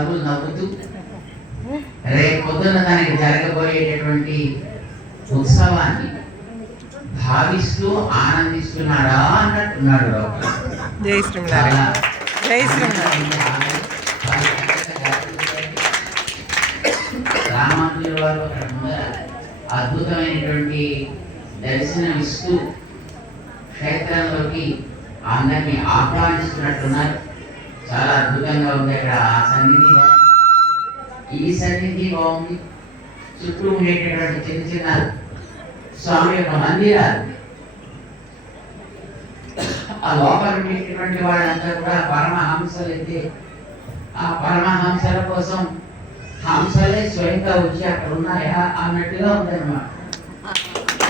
నవ్వులు నవ్వుతూ రేపు పొద్దున దానికి జరగబోయేటటువంటి ఉత్సవాన్ని భావిస్తూ ఆనందిస్తున్నాడా అన్నట్టున్నాడు. జై శ్రీరామ్. జై శ్రీరామ్. రామానుజుల వారు అక్కడ ముందర అద్భుతమైనటువంటి దర్శనం ఇస్తూ క్షేత్రంలోకి అందరినీ ఆహ్వానిస్తున్నట్టున్నారు. చాలా అద్భుతంగా ఉంది. అక్కడ ఆ సన్నిధి ఈ సన్నిధి బాగుంది. చుట్టూ ఉండేటటువంటి చిన్న చిన్న స్వామి యొక్క మందిరాలు, ఆ లోపల ఉండేటటువంటి వాళ్ళంతా కూడా పరమహంసలు అయితే ఆ పరమహంసల కోసం హంసలే స్వయంగా వచ్చి అక్కడ ఉన్నాయా అన్నట్టుగా ఉందన్నమాట.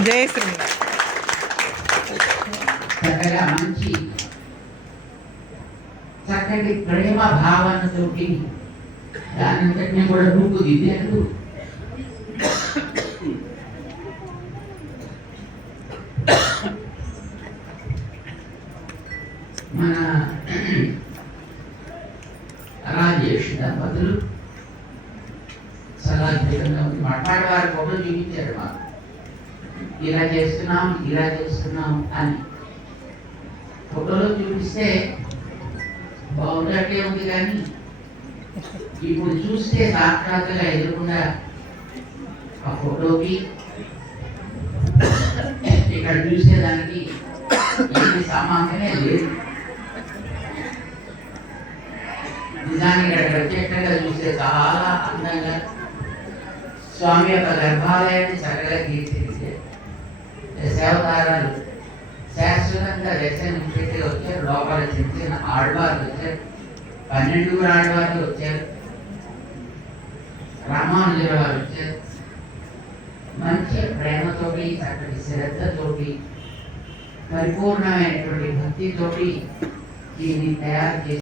జై శ్రీరామ్. చక్కగా మంచి చక్కటి ప్రేమ భావనతోటి దానంతటినీ కూడా రూపుదిద్దారు. మన రాజేష్ దంపతులు చాలా అద్భుతంగా ఉంది. మట్టాడి వారి ఫోటో చూపించారు మాకు, ఇలా చేస్తున్నాం అని ఫోటోలో చూపిస్తే బాగున్నట్లే ఉంది, కానీ ఇప్పుడు చూస్తే సాక్షాత్తుగా ఎదురుకుండా ఆ ఫోటోకి ఇక్కడ చూసే దానికి ఏది సామాన్యమే లేదు. నిజానికి ఇక్కడ ప్రత్యేకంగా చూస్తే చాలా అందంగా స్వామి యొక్క గర్భాలయాన్ని చక్కగా తీర్చిదిద్దారు. దశావతారాలు శాశ్వతంగా దర్శనమిచ్చేట్టే వచ్చారు. లోపల చిన్న చిన్న ఆడవాళ్ళు వచ్చారు, 12 ఆడవాళ్ళు వచ్చారు, రామానుజుల వారు వచ్చారు. మంచి ప్రేమతోటి, చక్కటి శ్రద్ధతోటి, పరిపూర్ణమైనటువంటి భక్తితోటి దీన్ని తయారు చేసి